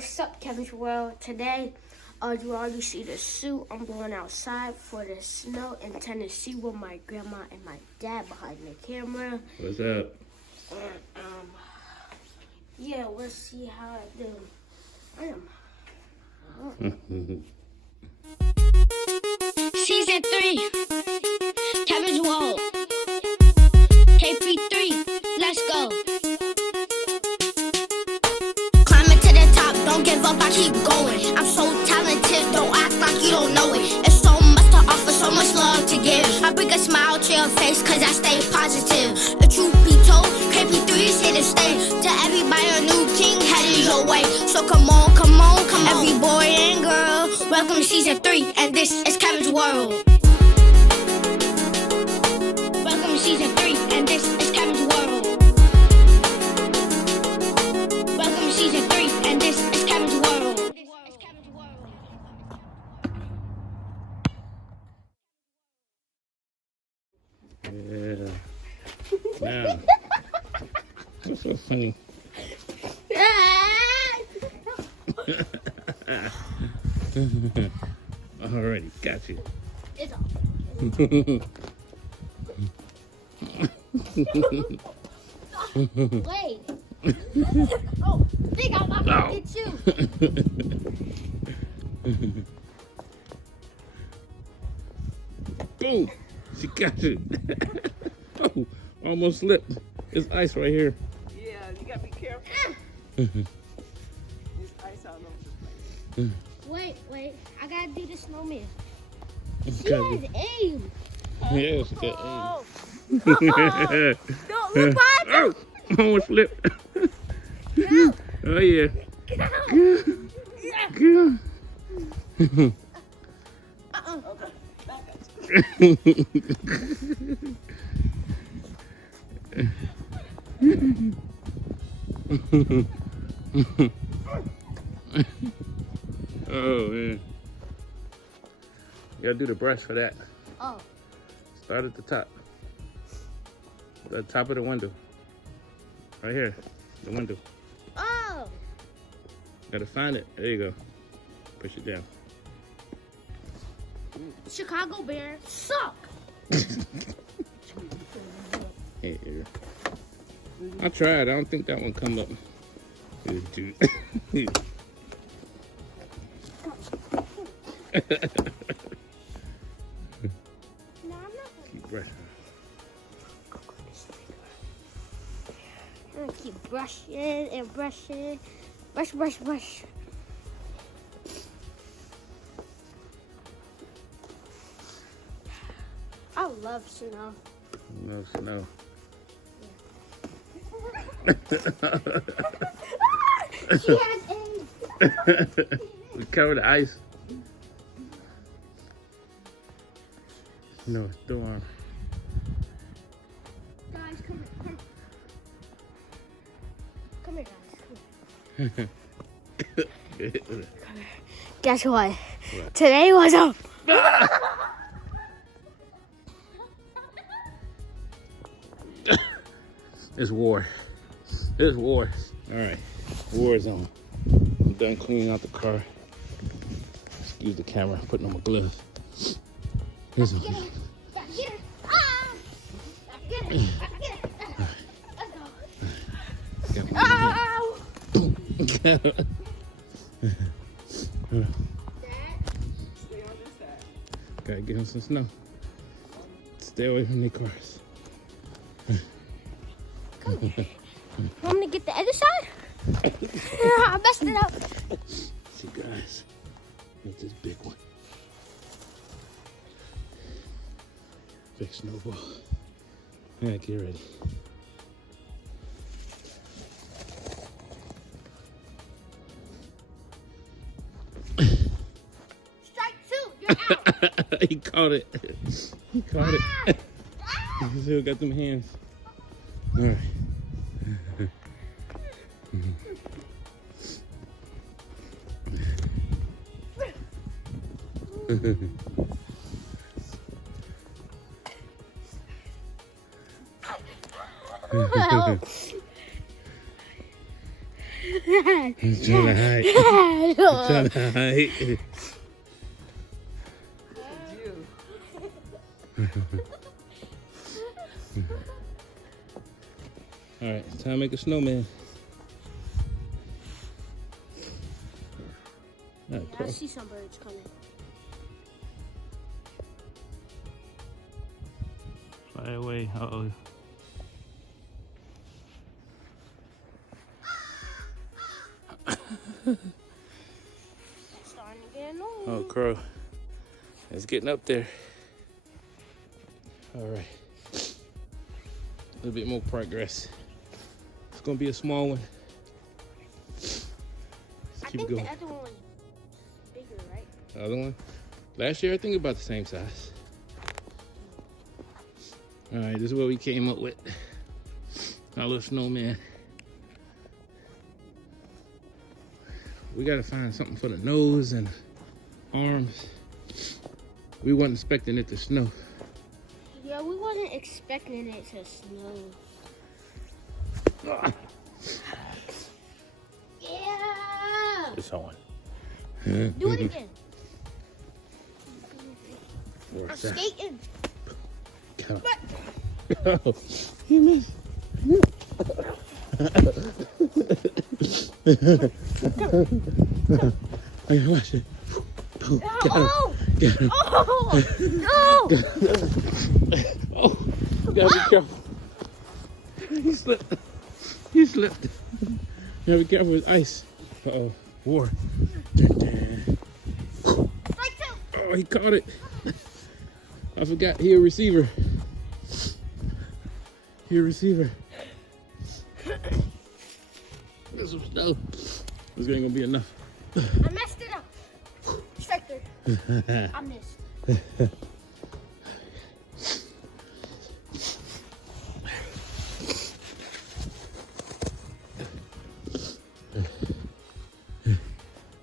What's up, Kevin's World? Today, you already see the suit. I'm going outside for the snow in Tennessee with my grandma and my dad behind the camera. What's up? And, yeah, let's see how I do. Season 3, Kevin's World. KP3, let's go. Climbing to the top, don't give up, I keep going. I'm so talented, don't act like you don't know it. It's so much to offer, so much love to give. I bring a smile to your face, cause I stay positive. The truth be told, KP3 is here to stay. To everybody, a new king headed your way. So come on, come on, come on. Every boy and girl, welcome to Season 3, and this is Kevin's World. Welcome to Season 3, and this is Kevin's World. Welcome to Season 3, and this is Kevin's World. Yeah. Now, what's so funny? Alrighty, got you. It's all. Wait. Oh, think I'm about to get you. Boom! She got you. Oh, almost slipped. There's ice right here. Yeah, you gotta be careful. There's ice all over the place. Wait. I gotta do the snowman. She Okay. has aim. Yeah, she got Oh, aim. Don't look behind you. Oh, almost slipped. No. Oh yeah. Good. okay. Back at Oh man. You gotta do the brush for that. Oh. Start at the top. The top of the window. Right here. The window. Oh. Gotta find it. There you go. Push it down. Chicago Bears suck. Here. I tried. I don't think that one come up. Dude. No, I'm not Keep brushing. I'm gonna keep brushing and brushing. Brush. I love snow. No snow. She has aim. We cover the ice. No storm. Guys, come here, guys. Guess what? Today was a... It's war. It's war. All right, war is on. I'm done cleaning out the car. Excuse the camera, putting on my gloves. Here's Get her. Ah! Get her. Let's go. Got one. Ow! stay on this side. Gotta get him some snow. Stay away from the cars. Come here. Want me to get the other side? I messed it up. See guys, that's this big one. Big snowball. Yeah, get ready. Strike 2, you're out. He caught it. He caught it. He still got them hands. All right. He's trying to hide. He's trying to hide. All right, it's time to make a snowman. Right, Yeah, I see some birds coming. Fly away. Uh-oh. Starting to get annoying. Oh, crow. It's getting up there. All right. A little bit more progress. It's gonna be a small one. Let's I keep it think going. the other one was bigger, right? The other one? Last year, I think about the same size. All right, this is what we came up with. Our little snowman. We gotta find something for the nose and arms. We wasn't expecting it to snow. Yeah, we wasn't expecting it to snow. Yeah! It's on. Do it again. I'm Where's that? skating. Go. Go. You mean? Hey, watch it. Oh! Get him. Oh! No! Oh, you gotta be careful. He slipped. He slipped. You gotta be careful with ice. Uh-oh. War. Strike two! Oh, he caught it. I forgot he a receiver. He a receiver. There's some snow. This ain't gonna be enough. I messed it up. Strike third. I missed.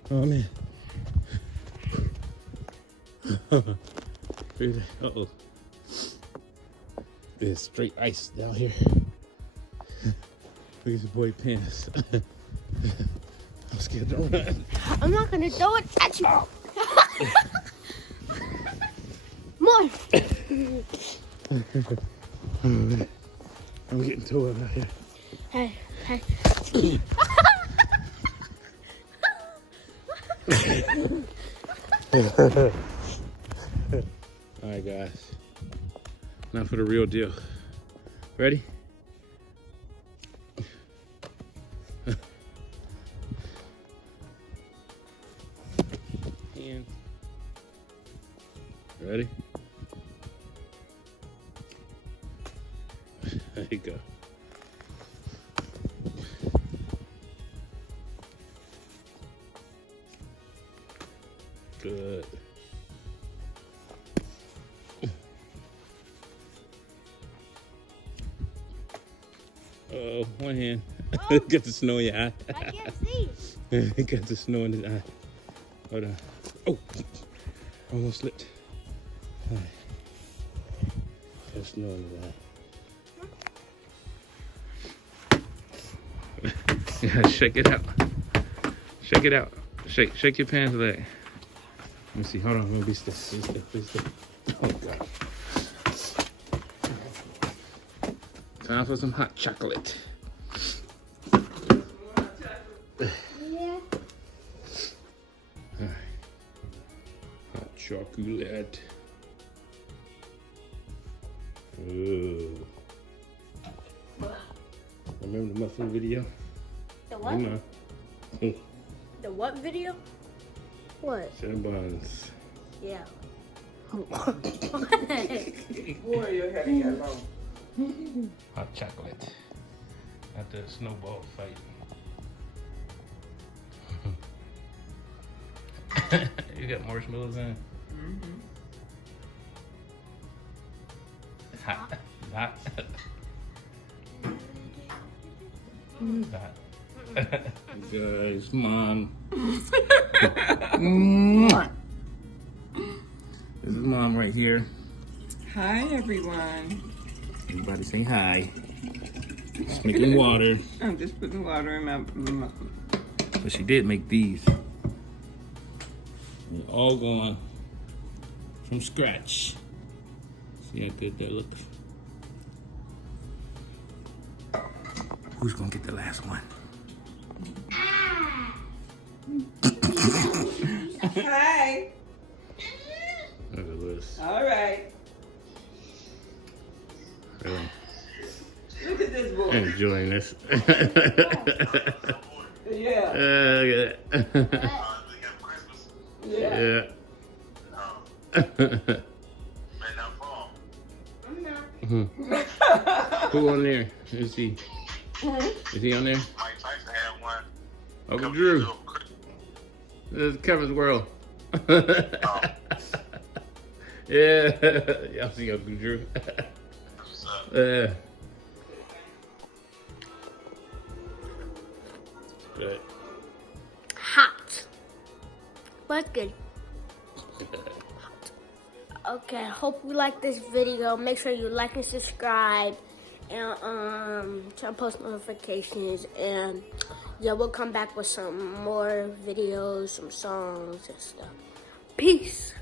Oh man. Uh-oh. There's straight ice down here. Look at your boy pants. I'm scared to run. I'm not gonna throw it at you. More. Oh, man. I'm getting towed out here. Hey, hey. All right, guys. Now for the real deal. Ready? And ready? There you go. Good. One hand. Oh. Got the snow in your eye. I can't see. Got the snow in his eye. Hold on. Oh, almost slipped. All right. Got snow in his eye. Yeah, shake it out. Shake it out. Shake your pants leg. Let me see. Hold on. Let me be still. Be still. Be still. Oh God. Time for some hot chocolate. Yeah. All right. Hot chocolate. Ooh. Remember the muffin video? The what? Come on. The what video? What? Seven buns. Yeah. Boy, your head ain't got long. Hot chocolate. After the snowball fight. You got marshmallows in? Mm-hmm. It's hot. It's hot. Hot. Guys, come on. This is Mom right here. Hi, everyone. Everybody say hi. Just making water. I'm just putting water in my But she did make these. They're all gone from scratch. See how good they look? Who's gonna get the last one? Hi. Look at this. All right. Really Look at this boy. enjoying this. Yeah. Look at that. Yeah. Yeah. Who on there? Let's see. Is he on there? Mike Tyson had one. Uncle Drew. This is Kevin's world. Yeah. Y'all see Uncle Drew? What's up? Yeah. Good. Hot. But good. Okay, hope you like this video. Make sure you like and subscribe, and turn post notifications. And yeah, we'll come back with some more videos, some songs and stuff. Peace.